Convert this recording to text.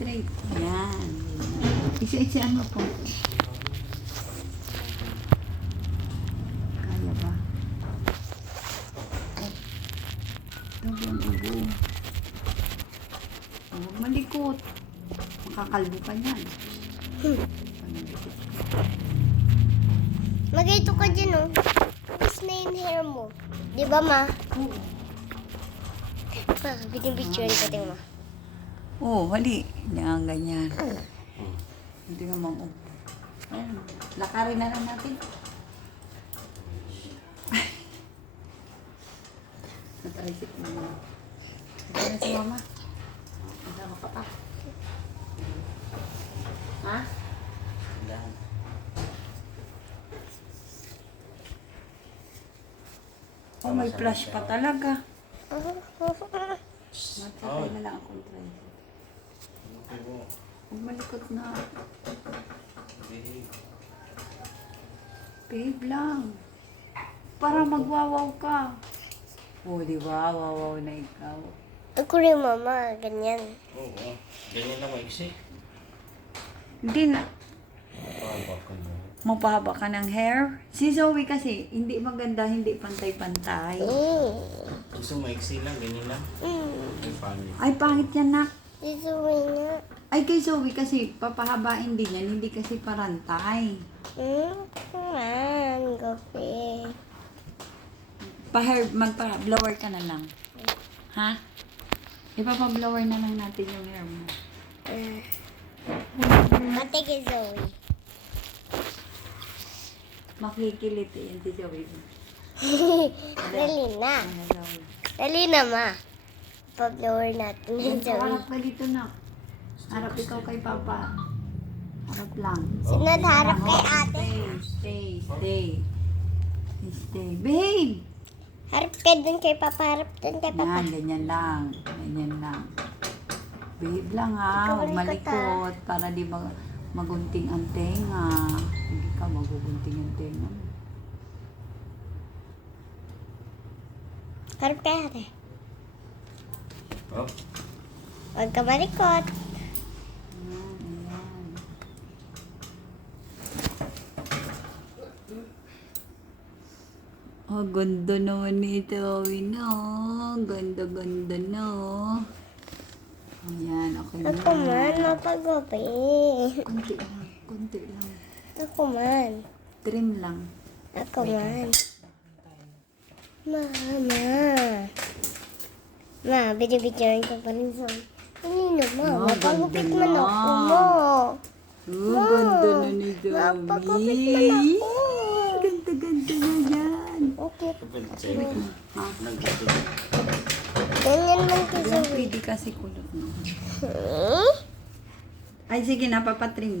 straight. Yan. Isa-isaan mo po. Kaya ba? Ito ang ubo. Huwag malikot. Makakalbo ka niyan. Panalikot ka. Magayto ka dyan, oh. Tapos na yung hair mo. Di ba, ma? Oo. Ma, binibicturean ko tingin mo. Oo, hali. Yan, ganyan. Hindi naman ubo. Ayan. Lakarin na lang natin. Natarisip mo na. Ito na si mama. Kasama ka pa. Ha? Oh, may flash pa talaga. Matatay na lang akong try. Huwag malikot na. Babe lang. Para magwawaw ka. Oh, di ba? Wawaw na ikaw. Ako rin, mama. Ganyan. Oo. Ganyan na maiksi. Hindi na. Pahaba ka na. Mapahaba ka ng hair. Si Zoe kasi, hindi maganda, hindi pantay-pantay. Gusto maiksi lang, ganyan lang. Ay, pangit. Ay, pangit yan, nak. Dito na. Ay, kay Zoe kasi, papahabain din yan, hindi kasi parantay. Man, gabi. Pa-hair, magpa-blower ka na lang. Ha? Ipapa-blower na lang natin yung hair mo. Ate kay Zoe. Makikiliti yan si Zoe. Dali na. Ano, Zoe? Dali na, ma. Pa-blower natin yung Zoe. Harap ka dito na. Harap ikaw kay Papa. Harap lang. Sinad harap kay ate. Stay. Babe! Harap ka dun kay Papa. Harap dun kay Papa. Yan, ganyan lang. Ganyan lang. Babe lang ha. Ikaw Huwag ulit ka, malikot. Para di magunting ang tenga. Hindi ka magugunting ang tenga. Harap kay ate. Oh. Huwag ka malikot. Ayan. Oh, ganda naman nito, no? Ganda, no? Ayan, okay na. Ako man, mapagabi. Konti lang. Ako man. Trim lang. Ako man. Mama. Ma, binibigyan ko pa rin sa... Kanino, ma? Oh, Mapagupit ganda man na. ako, mo. Oh, ganda na ni Zoe. Mapagupit man ako. Ganda na yan. Okay. Ha? Ganyan man ko sa... Pwede kasi kulot mo. Hmm? Ay, sige na, papatrim.